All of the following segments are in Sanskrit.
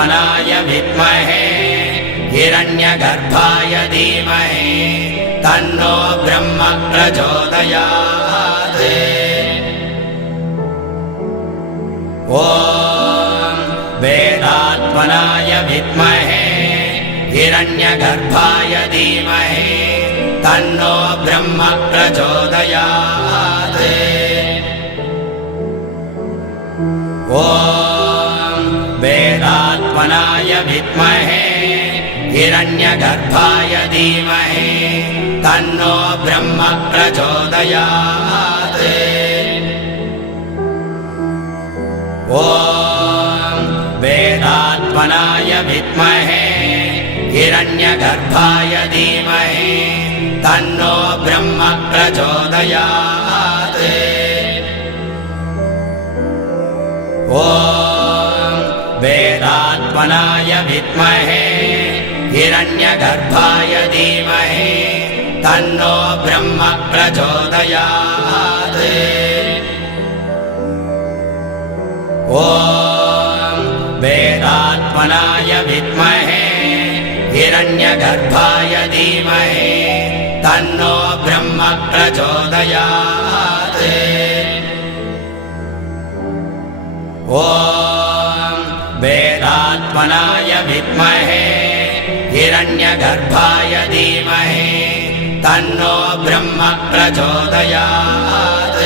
वेदात्मनाय विद्महे हिरण्यगर्भाय धीमहि तन्नो ब्रह्म प्रचोदयात्। ॐ वेदात्मनाय विद्महे हिरण्यगर्भाय धीमहि तन्नो ब्रह्म प्रचोदयात्। ॐ वेदात्मनाय विद्महे हिरण्यगर्भाय धीमहि तन्नो ब्रह्म प्रचोदयात्। ॐ वेदात्मनाय विद्महे हिरण्यगर्भाय धीमहि तन्नो ब्रह्म प्रचोदयात्। ॐ वेदात्मनाय विद्महे हिरण्यगर्भाय धीमहि तन्नो ब्रह्म प्रचोदयात्। ॐ वेदात्मनाय विद्महे हिरण्यगर्भाय धीमहि तन्नो ब्रह्म प्रचोदयात्। ॐ वेदात्मनाय विद्महे हिरण्यगर्भाय धीमहि तन्नो ब्रह्म प्रचोदयात्।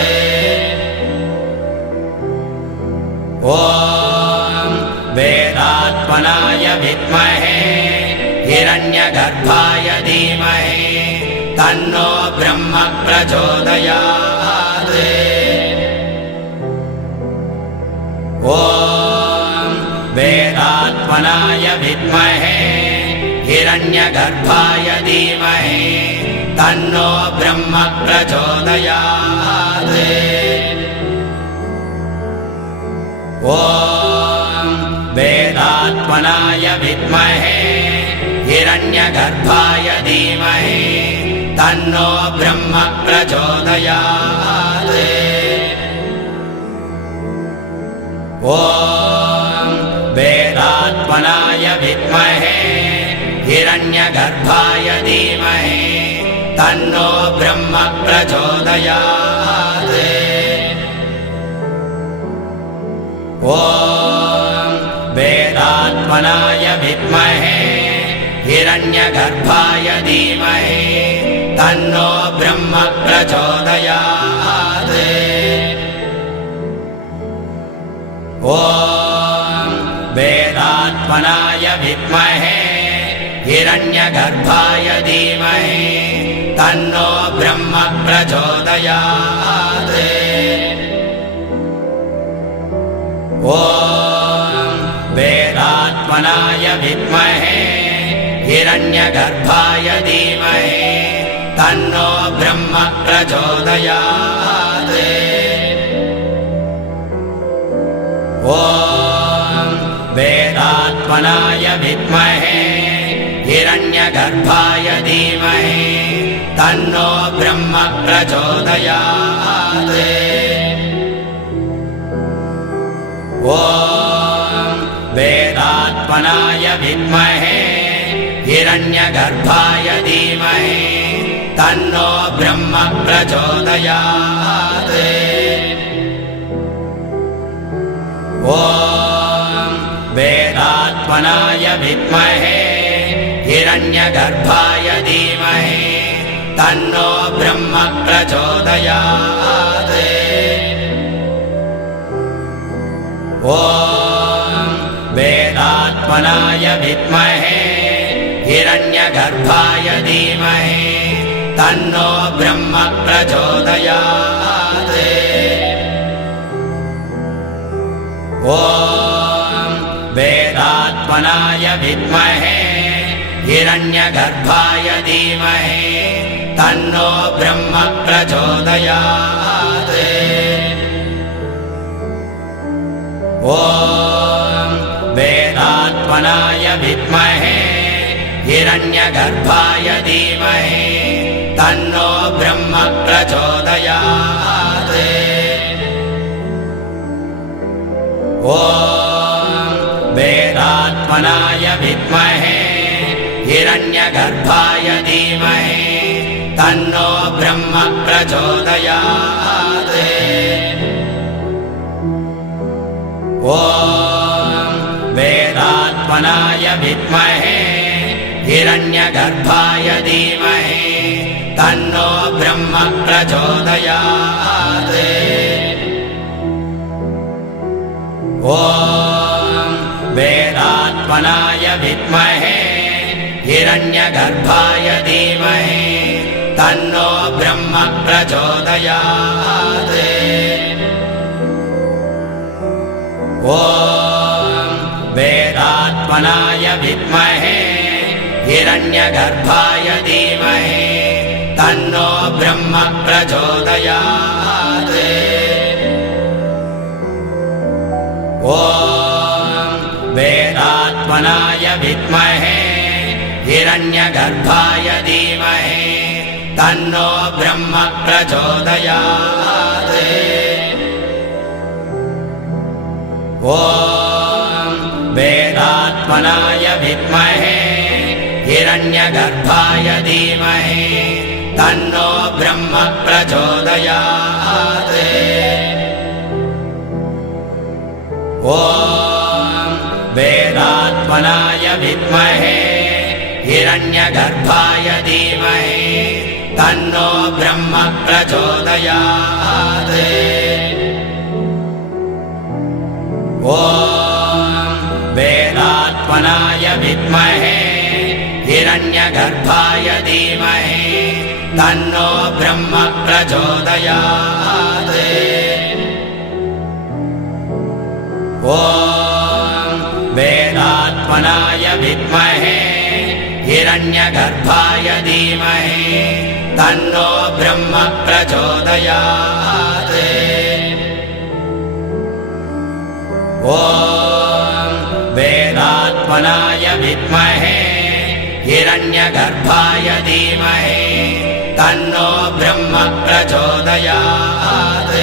ॐ वेदात्मनाय विद्महे हिरण्यगर्भाय धीमहि तन्नो ब्रह्म प्रचोदयात्। ॐ वेदात्मनाय विद्महे हिरण्यगर्भाय धीमहि तन्नो ब्रह्म प्रचोदयात्। ॐ वेदात्मनाय विद्महे हिरण्यगर्भाय धीमहि तन्नो ब्रह्म प्रचोदयात्। ॐ वेदात्मनाय विद्महे हिरण्यगर्भाय धीमहि तन्नो ब्रह्म प्रचोदयात्। ॐ वेदात्मनाय विद्महे हिरण्यगर्भाय धीमहि तन्नो ब्रह्म प्रचोदयात्। ॐ वेदात्मनाय विद्महे हिरण्यगर्भाय धीमहि तन्नो ब्रह्म प्रचोदयात्। ॐ वेदात्मनाय विद्महे हिरण्यगर्भाय धीमहि तन्नो ब्रह्म प्रचोदयात्। ॐ वेदात्मनाय विद्महे हिरण्यगर्भाय धीमहि तन्नो ब्रह्म प्रचोदयात्। ॐ वेदात्मनाय विद्महे हिरण्यगर्भाय धीमहि तन्नो ब्रह्म प्रचोदयात्। ॐ वेदात्मनाय विद्महे हिरण्यगर्भाय धीमहि तन्नो ब्रह्म प्रचोदयात्। ॐ वेदात्मनाय विद्महे हिरण्यगर्भाय धीमहि तन्नो ब्रह्म प्रचोदयात्। ॐ वेदात्मनाय विद्महे हिरण्यगर्भाय धीमहि तन्नो ब्रह्म प्रचोदयात्। ॐ वेदात्मनाय विद्महे हिरण्यगर्भाय धीमहि तन्नो ब्रह्म प्रचोदयात्। ॐ वेदात्मनाय वेदात्मनाय विद्महे हिरण्यगर्भाय धीमहि तन्नो ब्रह्म प्रचोदयात्। ॐ वेदात्मनाय विद्महे हिरण्यगर्भाय धीमहि तन्नो ब्रह्म प्रचोदयात्। ॐ वेदात्मनाय विद्महे हिरण्यगर्भाय धीमहि तन्नो ब्रह्म प्रचोदयात्। ॐ वेदात्मनाय विद्महे हिरण्यगर्भाय धीमहि तन्नो ब्रह्म प्रचोदयात्। ॐ वेदात्मनाय विद्महे हिरण्यगर्भाय धीमहि तन्नो ब्रह्म प्रचोदयात्। ॐ वेदात्मनाय विद्महे हिरण्यगर्भाय धीमहि तन्नो ब्रह्म प्रचोदयात्। ॐ वेदात्मनाय विद्महे हिरण्यगर्भाय धीमहि तन्नो ब्रह्म प्रचोदयात्। ॐ वेदात्मनाय विद्महे हिरण्यगर्भाय धीमहि तन्नो ब्रह्म प्रचोदयात्। ॐ वेदात्मनाय विद्महे हिरण्यगर्भाय धीमहि तन्नो ब्रह्म प्रचोदयात्। ॐ वेदात्मनाय विद्महे हिरण्यगर्भाय धीमहि तन्नो ब्रह्म प्रचोदयात्।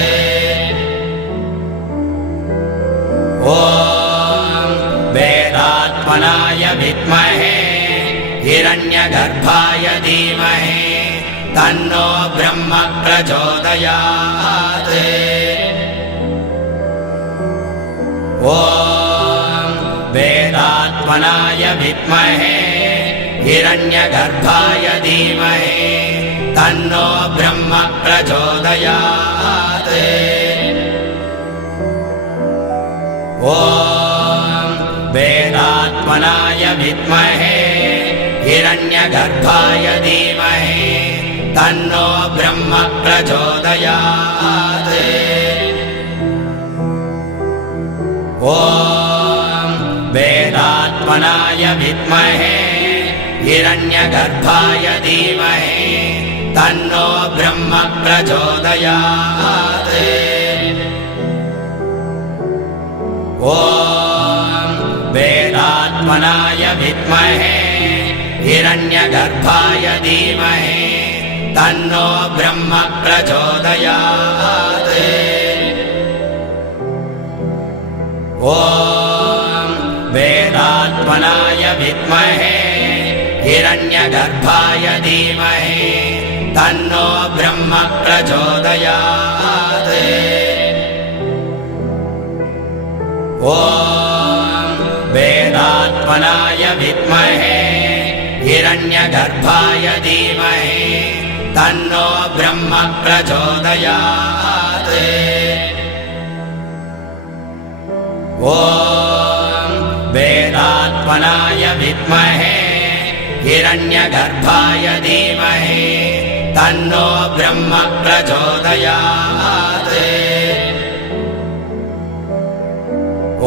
ॐ वेदात्मनाय विद्महे हिरण्यगर्भाय धीमहि तन्नो ब्रह्म प्रचोदयात्। ॐ वेदात्मनाय विद्महे हिरण्यगर्भाय धीमहि तन्नो ब्रह्म प्रचोदयात्। ॐ वेदात्मनाय विद्महे हिरण्यगर्भाय धीमहि तन्नो ब्रह्म प्रचोदयात्। ॐ वेदात्मनाय विद्महे हिरण्यगर्भाय धीमहि तन्नो ब्रह्म प्रचोदयात्। ॐ वेदात्मनाय विद्महे हिरण्यगर्भाय धीमहि तन्नो ब्रह्म प्रचोदयात्। ॐ वेदात्मनाय विद्महे हिरण्यगर्भाय धीमहि तन्नो ब्रह्म प्रचोदयात्। ॐ वेदात्मनाय विद्महे हिरण्यगर्भाय धीमहि तन्नो ब्रह्म प्रचोदयात्। ॐ वेदात्मनाय विद्महे हिरण्यगर्भाय धीमहि तन्नो ब्रह्म प्रचोदयात्।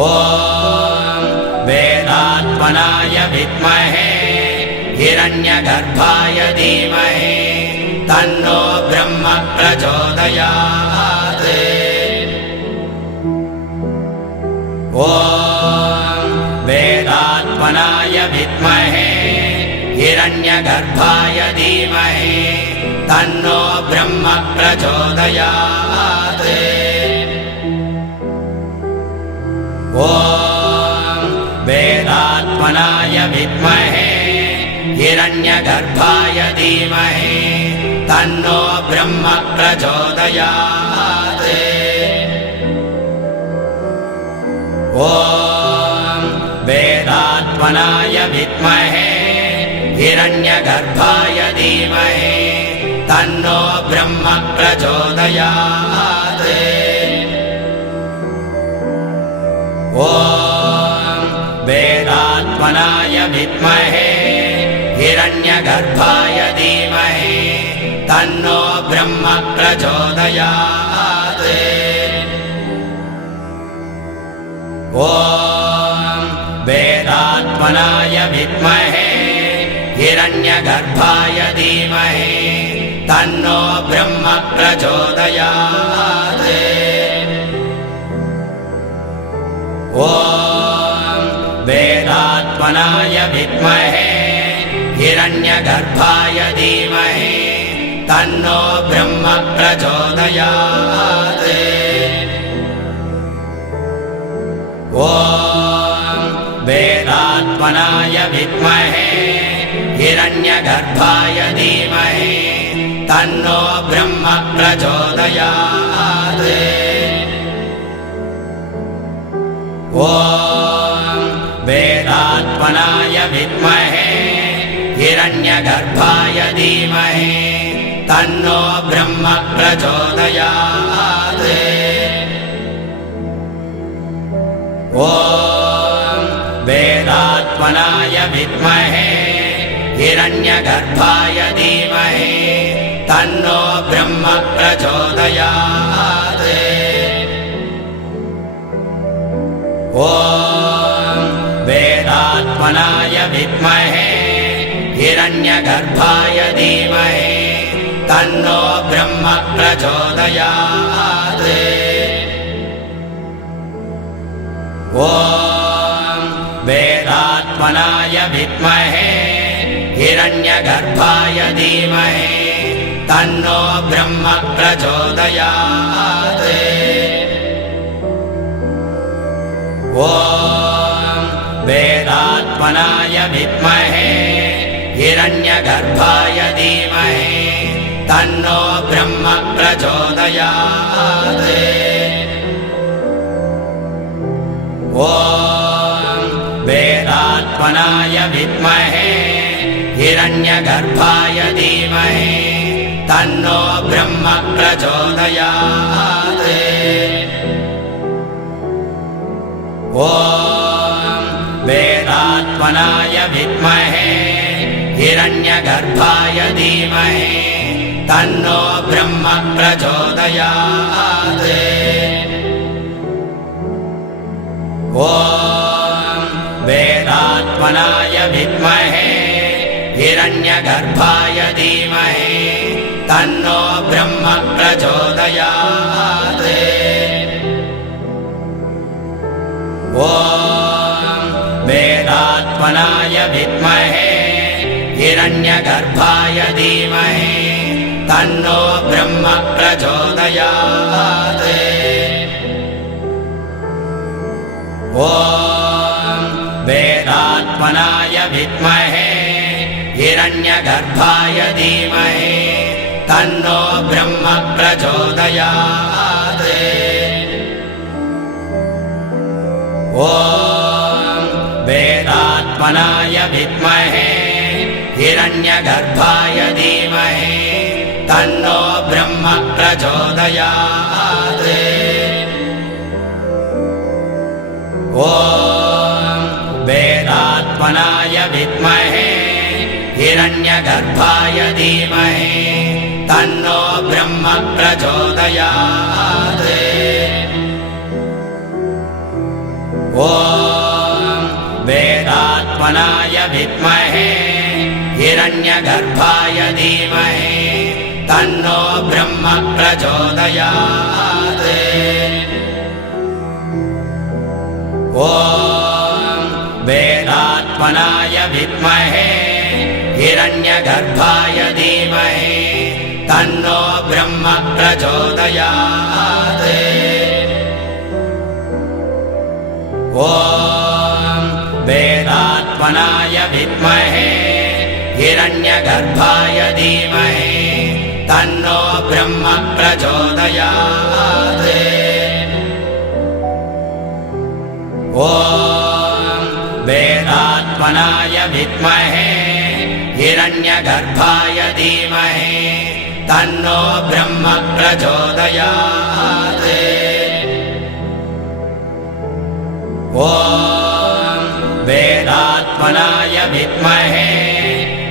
ॐ वेदात्मनाय विद्महे हिरण्यगर्भाय धीमहि तन्नो ब्रह्म प्रचोदयात्। ॐ वेदात्मनाय विद्महे हिरण्यगर्भाय धीमहि तन्नो ब्रह्म प्रचोदयात्। ॐ वेदात्मनाय वेदात्मनाय विद्महे हिरण्यगर्भाय धीमहि तन्नो ब्रह्म प्रचोदयात्। ॐ वेदात्मनाय विद्महे हिरण्यगर्भाय धीमहि तन्नो ब्रह्म प्रचोदयात्। ॐ वेदात्मनाय विद्महे हिरण्यगर्भाय धीमहि तन्नो ब्रह्म प्रचोदयात्। ॐ वेदात्मनाय विद्महे हिरण्यगर्भाय धीमहि तन्नो ब्रह्म प्रचोदयात्। ॐ वेदात्मनाय विद्महे हिरण्यगर्भाय धीमहि तन्नो ब्रह्म प्रचोदयात्। ॐ वेदात्मनाय विद्महे हिरण्यगर्भाय धीमहि तन्नो ब्रह्म प्रचोदयात्। ॐ वेदात्मनाय विद्महे हिरण्यगर्भाय धीमहि तन्नो ब्रह्म प्रचोदयात्। ॐ वेदात्मनाय विद्महे हिरण्यगर्भाय धीमहि तन्नो ब्रह्म प्रचोदयात्। ॐ वेदात्मनाय विद्महे हिरण्यगर्भाय धीमहि तन्नो ब्रह्म प्रचोदयात्। ॐ वेदात्मनाय विद्महे हिरण्यगर्भाय धीमहि तन्नो ब्रह्म प्रचोदयात्। ॐ वेदात्मनाय विद्महे हिरण्यगर्भाय धीमहि तन्नो ब्रह्म प्रचोदयात्। ॐ वेदात्मनाय विद्महे हिरण्यगर्भाय धीमहि तन्नो ब्रह्म प्रचोदयात्। ॐ वेदात्मनाय विद्महे हिरण्यगर्भाय धीमहि तन्नो ब्रह्म प्रचोदयात्। ॐ वेदात्मनाय विद्महे हिरण्यगर्भाय धीमहि तन्नो ब्रह्म प्रचोदयात्। ॐ वेदात्मनाय विद्महे हिरण्यगर्भाय धीमहि तन्नो ब्रह्म प्रचोदयात्। ॐ वेदात्मनाय विद्महे हिरण्यगर्भाय धीमहि तन्नो ब्रह्म प्रचोदयात्। ॐ वेदात्मनाय विद्महे हिरण्यगर्भाय धीमहि तन्नो ब्रह्म प्रचोदयात्। ॐ वेदात्मनाय विद्महे हिरण्यगर्भाय धीमहि तन्नो ब्रह्म प्रचोदयात्। ॐ वेदात्मनाय विद्महे हिरण्यगर्भाय धीमहि तन्नो ब्रह्म प्रचोदयात्। ॐ वेदात्मनाय विद्महे हिरण्यगर्भाय धीमहि तन्नो ब्रह्म प्रचोदयात्। ॐ वेदात्मनाय वेदात्मनाय विद्महे हिरण्यगर्भाय धीमहि तन्नो ब्रह्म प्रचोदयात्। ॐ वेदात्मनाय विद्महे हिरण्यगर्भाय धीमहि तन्नो ब्रह्म प्रचोदयात्। ॐ वेदात्मनाय विद्महे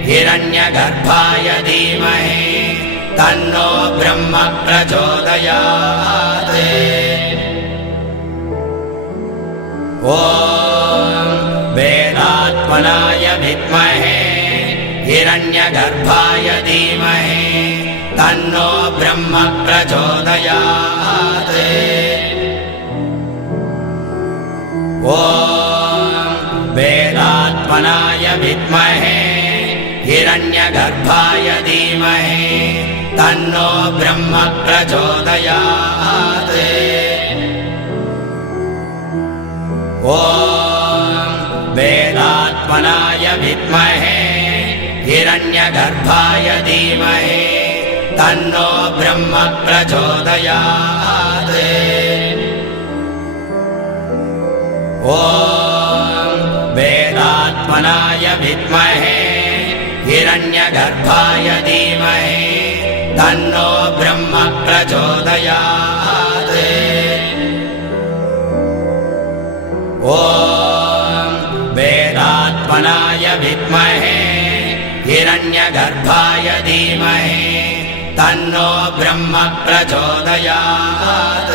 हिरण्यगर्भाय धीमहि तन्नो ब्रह्म प्रचोदयात्। ॐ वेदात्मनाय विद्महे हिरण्यगर्भाय धीमहि तन्नो ब्रह्म प्रचोदयात्। ॐ वेदात्मनाय विद्महे हिरण्यगर्भाय धीमहि तन्नो ब्रह्म प्रचोदयात्। ॐ वेदात्मनाय विद्महे हिरण्यगर्भाय धीमहि तन्नो ब्रह्म प्रचोदयात्। ॐ वेदात्मनाय विद्महे हिरण्यगर्भाय धीमहि तन्नो ब्रह्म प्रचोदयात्। ॐ वेदात्मनाय विद्महे हिरण्यगर्भाय धीमहि तन्नो ब्रह्म प्रचोदयात्।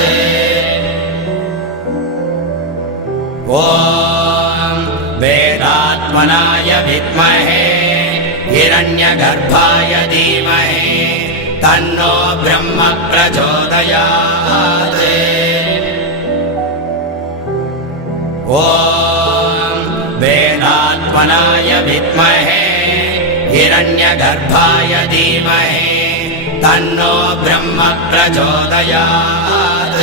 ॐ वेदात्मनाय विद्महे हिरण्यगर्भाय धीमहि तन्नो ब्रह्म प्रचोदयात्। ॐ वेदात्मनाय विद्महे हिरण्यगर्भाय धीमहि तन्नो ब्रह्म प्रचोदयात्।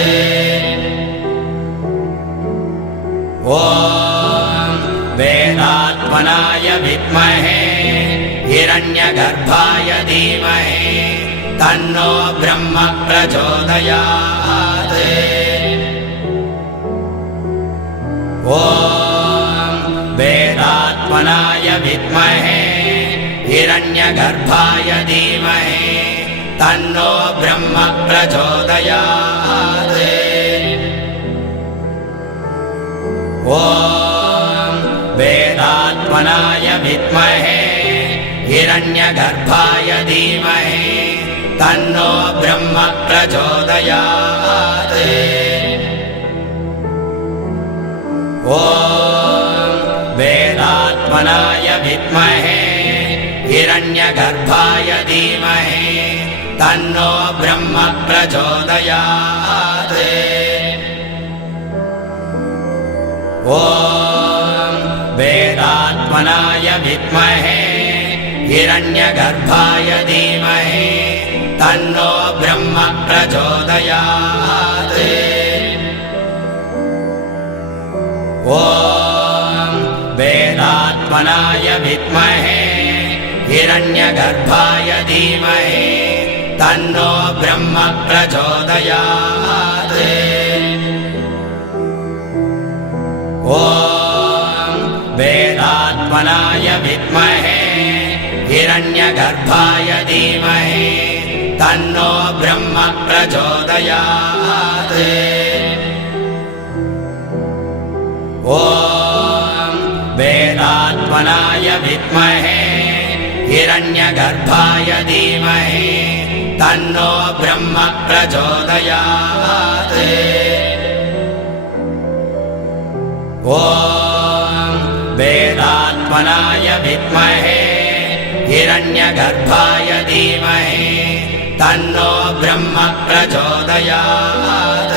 ॐ वेदात्मनाय विद्महे हिरण्यगर्भाय धीमहि तन्नो ब्रह्म प्रचोदयात्। ॐ वेदात्मनाय विद्महे हिरण्यगर्भाय धीमहि तन्नो ब्रह्म प्रचोदयात्। ॐ वेदात्मनाय विद्महे हिरण्यगर्भाय धीमहि तन्नो ब्रह्म प्रचोदयात्। ॐ वेदात्मनाय विद्महे हिरण्यगर्भाय धीमहि तन्नो ब्रह्म प्रचोदयात्। ॐ वेदात्मनाय विद्महे हिरण्यगर्भाय धीमहि तन्नो ब्रह्म प्रचोदयात्। ॐ वेदात्मनाय विद्महे हिरण्यगर्भाय धीमहि तन्नो ब्रह्म प्रचोदयात्। ॐ वेदात्मनाय विद्महे हिरण्यगर्भाय धीमहि तन्नो ब्रह्म प्रचोदयात्। ॐ वेदात्मनाय विद्महे हिरण्यगर्भाय धीमहि तन्नो ब्रह्म प्रचोदयात्। ॐ वेदात्मनाय विद्महे हिरण्यगर्भाय धीमहि तन्नो ब्रह्म प्रचोदयात्।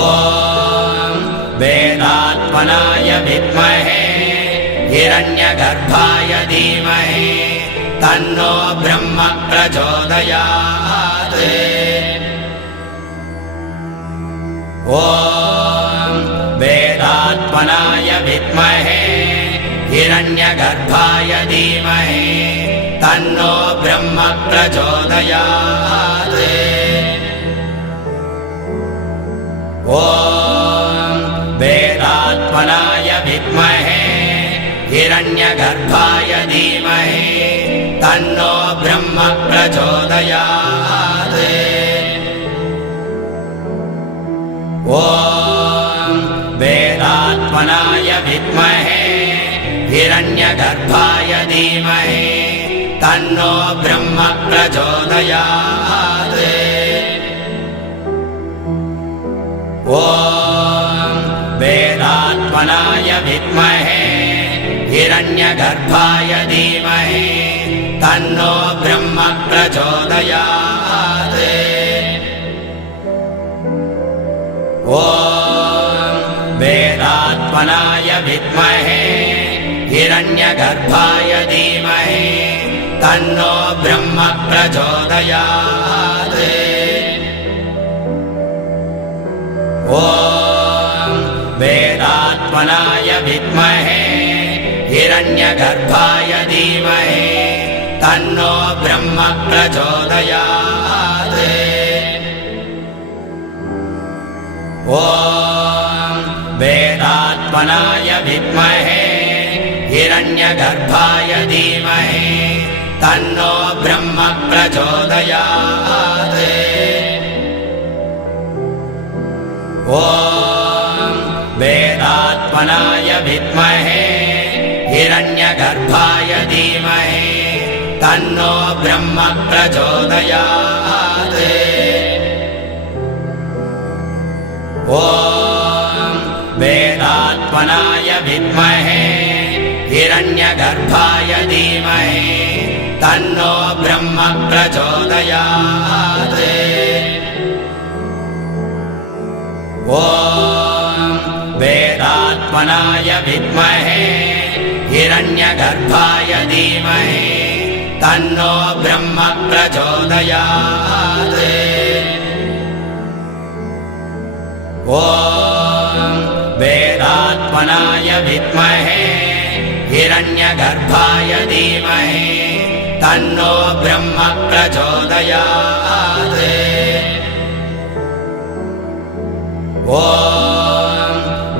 ॐ वेदात्मनाय विद्महे हिरण्यगर्भाय धीमहि तन्नो ब्रह्म प्रचोदयात्। ॐ वेदात्मनाय वेदात्मनाय विद्महे हिरण्यगर्भाय धीमहि तन्नो ब्रह्म प्रचोदयात्। ॐ वेदात्मनाय विद्महे हिरण्यगर्भाय धीमहि तन्नो ब्रह्म प्रचोदयात्। ॐ वेदात्मनाय विद्महे हिरण्यगर्भाय धीमहि तन्नो ब्रह्म प्रचोदयात्। ॐ वेदात्मनाय विद्महे हिरण्यगर्भाय धीमहि तन्नो ब्रह्म प्रचोदयात्। ॐ वेदात्मनाय विद्महे हिरण्यगर्भाय धीमहि तन्नो ब्रह्म प्रचोदयात्। ॐ वेदात्मनाय विद्महे हिरण्यगर्भाय धीमहि तन्नो ब्रह्म प्रचोदयात्। ॐ वेदात्मनाय विद्महे हिरण्यगर्भाय धीमहि तन्नो ब्रह्म प्रचोदयात्। ॐ वेदात्मनाय विद्महे हिरण्यगर्भाय धीमहि तन्नो ब्रह्म प्रचोदयात्। ॐ वेदात्मनाय विद्महे हिरण्यगर्भाय धीमहि तन्नो ब्रह्म प्रचोदयात्। ॐ वेदात्मनाय विद्महे हिरण्यगर्भाय धीमहि तन्नो ब्रह्म प्रचोदयात्। ॐ वेदात्मनाय विद्महे हिरण्यगर्भाय धीमहि तन्नो ब्रह्म प्रचोदयात्। ॐ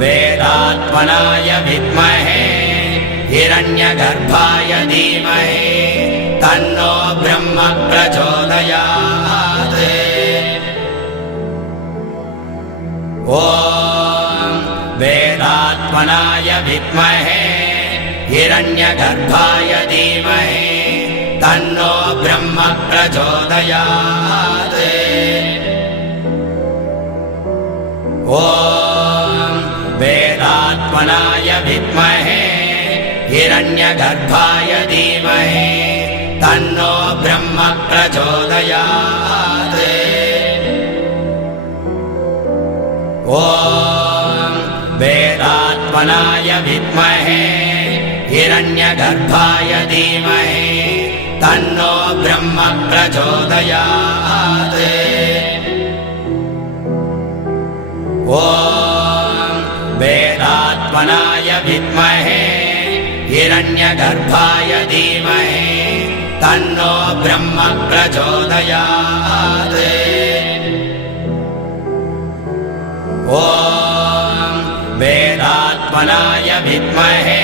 वेदात्मनाय विद्महे हिरण्यगर्भाय धीमहि तन्नो ब्रह्म प्रचोदयात्। ॐ वेदात्मनाय विद्महे हिरण्यगर्भाय धीमहि तन्नो ब्रह्म प्रचोदयात्। ॐ वेदात्मनाय विद्महे हिरण्यगर्भाय धीमहि तन्नो ब्रह्म प्रचोदयात्। ॐ वेदात्मनाय विद्महे हिरण्यगर्भाय धीमहि तन्नो ब्रह्म प्रचोदयात्। ॐ वेदात्मनाय विद्महे हिरण्यगर्भाय धीमहि तन्नो ब्रह्म प्रचोदयात्। ॐ वेदात्मनाय विद्महे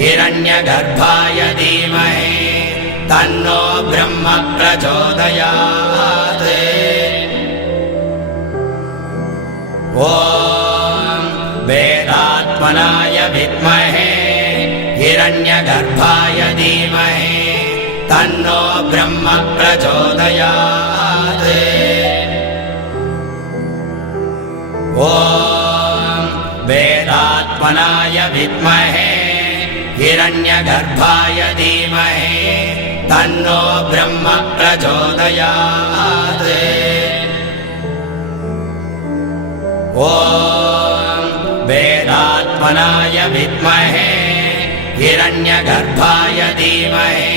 हिरण्यगर्भाय धीमहि तन्नो ब्रह्म प्रचोदयात्। ॐ वेदात्मनाय विद्महे हिरण्यगर्भाय धीमहि तन्नो ब्रह्म प्रचोदयात्। ॐ वेदात्मनाय विद्महे हिरण्यगर्भाय धीमहि तन्नो ब्रह्म प्रचोदयात्। ॐ वेदात्मनाय विद्महे हिरण्यगर्भाय धीमहि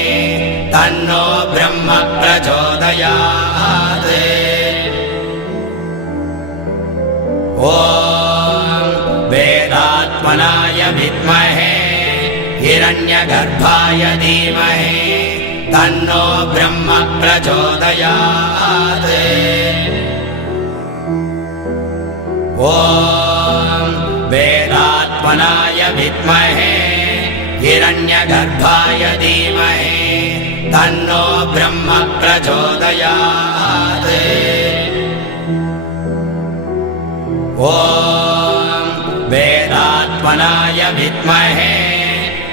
तन्नो ब्रह्म प्रचोदयात्। ॐ वेदात्मनाय वेदात्मनाय विद्महे हिरण्यगर्भाय धीमहि तन्नो ब्रह्म प्रचोदयात्। ॐ वेदात्मनाय विद्महे हिरण्यगर्भाय धीमहि तन्नो ब्रह्म प्रचोदयात्। ॐ वेदात्मनाय विद्महे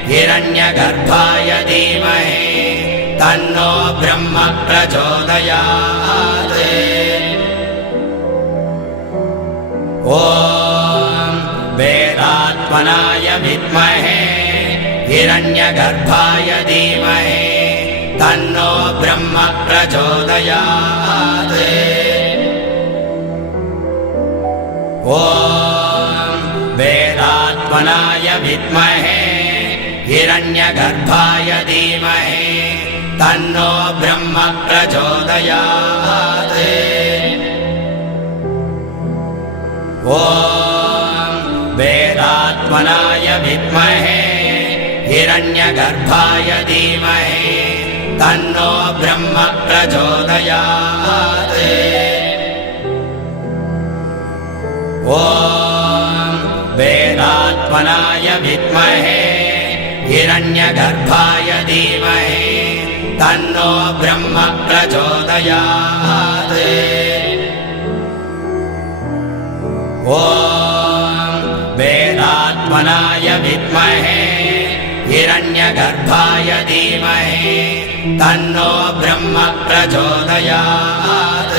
हिरण्यगर्भाय धीमहि तन्नो ब्रह्म प्रचोदयात्। ॐ वेदात्मनाय विद्महे हिरण्यगर्भाय धीमहि तन्नो ब्रह्म प्रचोदयात्। ॐ वेदात्मनाय विद्महे हिरण्यगर्भाय धीमहि तन्नो ब्रह्म प्रचोदयात्। ॐ वेदात्मनाय विद्महे हिरण्यगर्भाय धीमहि तन्नो ब्रह्म प्रचोदयात्। ॐ वेदात्मनाय विद्महे हिरण्यगर्भाय धीमहि तन्नो ब्रह्म प्रचोदयात्। ॐ वेदात्मनाय विद्महे हिरण्यगर्भाय धीमहि तन्नो ब्रह्म प्रचोदयात्।